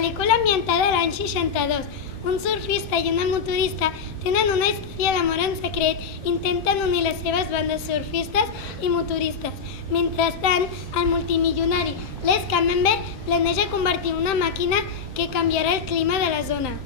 Pel·lícula ambientada a l'any 62. Un surfista i una motorista tenen una història d'amor en secret i intenten unir les seves bandes surfistes i motoristes. Mentrestant, el multimilionari Les Camembert planeja convertir una màquina que canviarà el clima de la zona.